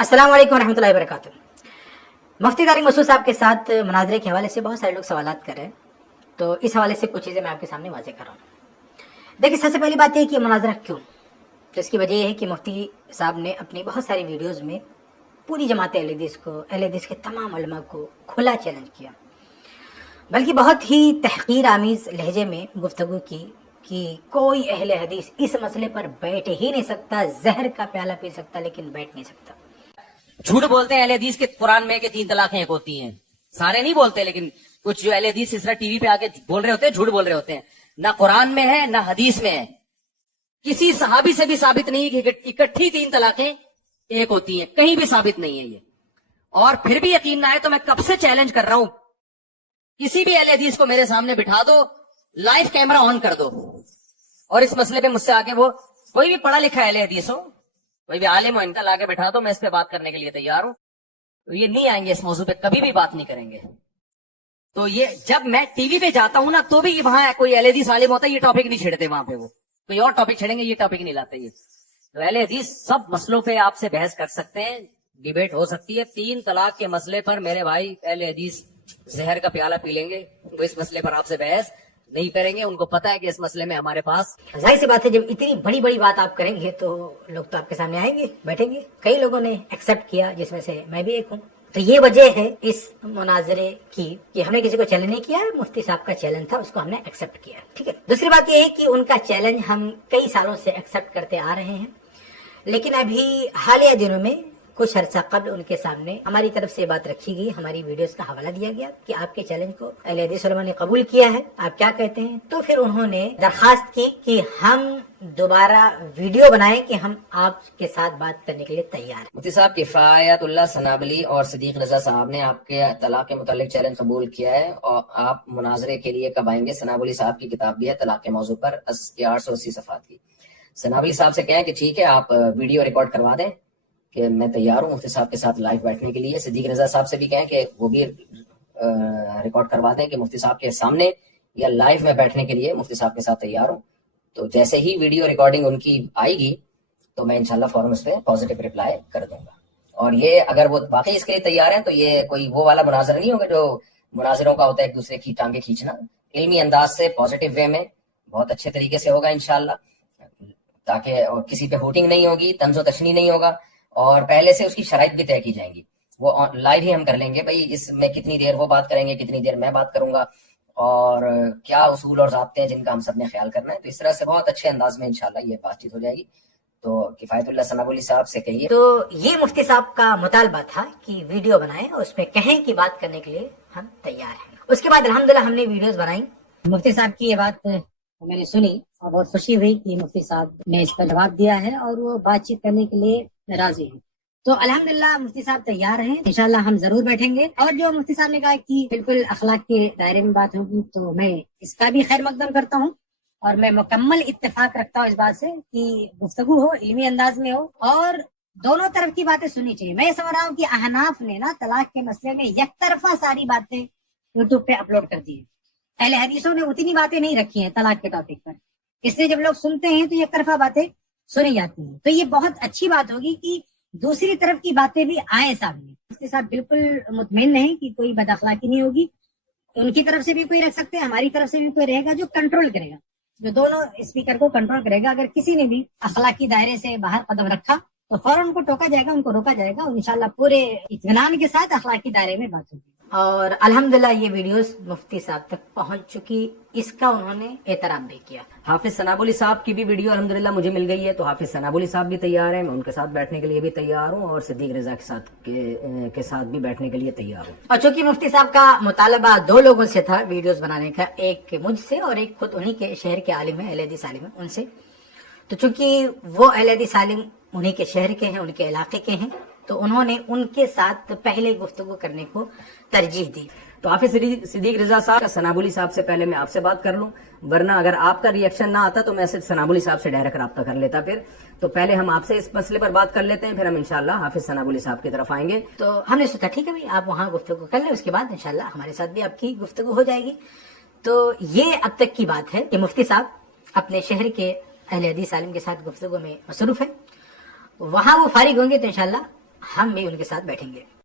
अस्सलाम वालेकुम रहमतुल्लाहि वबरकातुहू। मुफ्ती तारिक मसूद साहब के साथ मुनाजरे के हवाले से बहुत सारे लोग सवालात कर रहे हैं, तो इस हवाले से कुछ चीज़ें मैं आपके सामने वाज़ेह कर रहा हूँ। देखिए, सबसे पहली बात यह कि मुनाजरा क्यों, तो इसकी वजह यह है कि मुफ्ती साहब ने अपनी बहुत सारी वीडियोज़ में पूरी जमात अहले हदीस को, अहले हदीस के तमाम उलमा को खुला चैलेंज किया, बल्कि बहुत ही तहकीर आमीज़ लहजे में गुफ्तगू की कि कोई अहले हदीस इस मसले पर बैठ ही नहीं सकता, जहर का प्याला पी सकता लेकिन बैठ नहीं सकता। झूठ बोलते हैं अहले हदीस के कुरान में कि 3 तलाकें एक होती हैं। सारे नहीं बोलते, लेकिन कुछ जो अहले हदीस इस तरह टीवी पे आके बोल रहे होते हैं, झूठ बोल रहे होते हैं। ना कुरान में है ना हदीस में है, किसी सहाबी से भी साबित नहीं है कि इकट्ठी 3 तलाकें एक होती हैं, कहीं भी साबित नहीं है ये। और फिर भी यकीन ना आए तो मैं कब से चैलेंज कर रहा हूं, किसी भी अहले हदीस को मेरे सामने बिठा दो, लाइव कैमरा ऑन कर दो और इस मसले पे मुझसे आके वो कोई भी पढ़ा लिखा अहले हदीस हो, कोई भी आलिम हो, इनका लाके बैठा दो, मैं इस पे बात करने के लिए तैयार हूं। तो ये नहीं आएंगे, इस मौजू पे कभी भी बात नहीं करेंगे। तो ये जब मैं टीवी पे जाता हूं ना, तो भी वहां कोई अहले हदीस आलिम होता है, ये टॉपिक नहीं छेड़ते, वहां पे वो कोई और टॉपिक छेड़ेंगे, ये टॉपिक नहीं लाते। ये तो अहले हदीस सब मसलों पे आपसे बहस कर सकते हैं, डिबेट हो सकती है। 3 तलाक के मसले पर मेरे भाई अहले हदीस जहर का प्याला पी लेंगे, वो इस मसले पर आपसे बहस नहीं करेंगे। उनको पता है कि इस मसले में हमारे पास जाहिर सी बात है, जब इतनी बड़ी बड़ी बात आप करेंगे तो लोग तो आपके सामने आएंगे, बैठेंगे। कई लोगों ने एक्सेप्ट किया, जिसमें से मैं भी एक हूँ। तो ये वजह है इस मुनाजरे की कि हमने किसी को चैलेंज नहीं किया, मुफ्ती साहब का चैलेंज था, उसको हमने एक्सेप्ट किया। ठीक है। दूसरी बात यह है कि उनका चैलेंज हम कई सालों से एक्सेप्ट करते आ रहे हैं, लेकिन अभी हालिया दिनों में कुछ अर्सा कबल उनके सामने हमारी तरफ से बात रखी गई, हमारी वीडियोस का हवाला दिया गया कि आपके चैलेंज को अहले हदीस उलमा ने कबूल किया है, आप क्या कहते हैं। तो फिर उन्होंने दरखास्त की कि हम दोबारा वीडियो बनाएं कि हम आपके साथ बात करने के लिए तैयार हैं। मुफ्ती साहब किफायतुल्लाह सनाबली और सिद्दीक रजा साहब ने आपके तलाक के मुतालिक चैलेंज कबूल किया है और आप मुनाजरे के लिए कब आएंगे। सनाबली साहब की किताब भी है तलाक के मौजू पर 880 सफ़हात की। सनाबली साहब से कहें कि ठीक है, आप वीडियो रिकॉर्ड करवा दें कि मैं तैयार हूँ मुफ्ती साहब के साथ लाइव बैठने के लिए। सिद्दीक रजा साहब से भी कहें कि वो भी रिकॉर्ड करवा दें कि मुफ्ती साहब के सामने या लाइव में बैठने के लिए मुफ्ती साहब के साथ तैयार हूँ। तो जैसे ही वीडियो रिकॉर्डिंग उनकी आएगी तो मैं इंशाल्लाह फौरन उस पर पॉजिटिव रिप्लाई कर दूंगा। और ये अगर वो वाकई इसके लिए तैयार है तो ये कोई वो वाला मुनाजरा नहीं होगा जो मुनाजरों का होता है एक दूसरे की टांगे खींचना। इल्मी अंदाज से, पॉजिटिव वे में, बहुत अच्छे तरीके से होगा इंशाल्लाह, ताकि और किसी पे होटिंग नहीं होगी, तंजो तशनी नहीं होगा और पहले से उसकी शराइत भी तय की जाएंगी। वो लाइव ही हम कर लेंगे, भाई इसमें कितनी देर वो बात करेंगे, कितनी देर मैं बात करूंगा और क्या उसूल और ज़ाब्ते हैं जिनका हम सब ने ख्याल करना है। तो इस तरह से बहुत अच्छे अंदाज में इंशाल्लाह ये बातचीत हो जाएगी। तो किफायतुल्लाह सनाबुली साहब से कहिए। तो ये मुफ्ती साहब का मुतालबा था कि वीडियो बनाएं और उसमें कहें कि बात करने के लिए हम तैयार हैं। उसके बाद अल्हम्दुलिल्लाह हमने वीडियोस बनाई। मुफ्ती साहब की ये बात मैंने सुनी और बहुत खुशी हुई कि मुफ्ती साहब ने इस पर जवाब दिया है और वो बातचीत करने के लिए राजी है। तो अल्हम्दुलिल्लाह मुफ्ती साहब तैयार हैं, इंशाल्लाह हम जरूर बैठेंगे। और जो मुफ्ती साहब ने कहा कि बिल्कुल अखलाक के दायरे में बात होगी, तो मैं इसका भी खैर मकदम करता हूँ और मैं मुकम्मल इत्तेफाक रखता हूँ इस बात से कि गुफ्तगू हो, इल्मी अंदाज में हो और दोनों तरफ की बातें सुननी चाहिए। मैं समझ रहा हूँ कि अहनाफ ने ना तलाक के मसले में एक तरफा सारी बातें यूट्यूब पे अपलोड कर दी है। अहले हदीसों ने उतनी बातें नहीं रखी हैं तलाक के टॉपिक पर, इसलिए जब लोग सुनते हैं तो एक तरफा बातें सुनी जाती हैं। तो ये बहुत अच्छी बात होगी कि दूसरी तरफ की बातें भी आए सामने। मुफ्ती साहब बिल्कुल मुतमईन नहीं कि कोई बदअखलाकी नहीं होगी, उनकी तरफ से भी कोई रख सकते हैं, हमारी तरफ से भी कोई रहेगा जो कंट्रोल करेगा, जो दोनों स्पीकर को कंट्रोल करेगा। अगर किसी ने भी अखलाकी दायरे से बाहर कदम रखा तो फौरन उनको टोका जाएगा, उनको रोका जाएगा और इंशाल्लाह पूरे इत्मीनान के साथ अखलाकी दायरे में बात होगी। और अल्हम्दुलिल्लाह ये वीडियोस मुफ्ती साहब तक पहुंच चुकी, इसका उन्होंने एहतराम भी किया। हाफिज सनाबुली साहब की भी वीडियो अल्हम्दुलिल्लाह मुझे मिल गई है, तो हाफिज सनाबुली साहब भी तैयार हैं, मैं उनके साथ बैठने के लिए भी तैयार हूँ और सिद्दीक रजा के साथ भी बैठने के लिए तैयार हूँ। और चूंकि मुफ्ती साहब का मुतालबा 2 लोगों से था वीडियोस बनाने का, एक मुझसे और एक खुद उन्हीं के शहर के आलिम है, अहले हदीस आलिम है, उनसे। तो चूंकि वो अहले हदीस आलिम उन्हीं के शहर के हैं, उनके इलाके के हैं, तो उन्होंने उनके साथ पहले गुफ्तगू करने को तरजीह दी। तो हाफिज सिद्दीक रजा साहब, सनाबुली साहब से पहले मैं आपसे बात कर लूं, वरना अगर आपका रिएक्शन ना आता तो मैं सिर्फ सनाबुली साहब से डायरेक्ट रब्ता कर लेता। फिर तो पहले हम आपसे इस मसले पर बात कर लेते हैं, फिर हम इंशाल्लाह हाफिज सनाबुली साहब की तरफ आएंगे। तो हमने सोचा ठीक है भाई, आप वहाँ गुफ्तगू कर लें, उसके बाद इंशाल्लाह हमारे साथ भी आपकी गुफ्तगू हो जाएगी। तो ये अब तक की बात है कि मुफ्ती साहब अपने शहर के अहले हदीस आलिम के साथ गुफ्तगू में मसरूफ है। वहाँ वो फारिग होंगे तो इंशाल्लाह ہم بھی ان کے ساتھ بیٹھیں گے.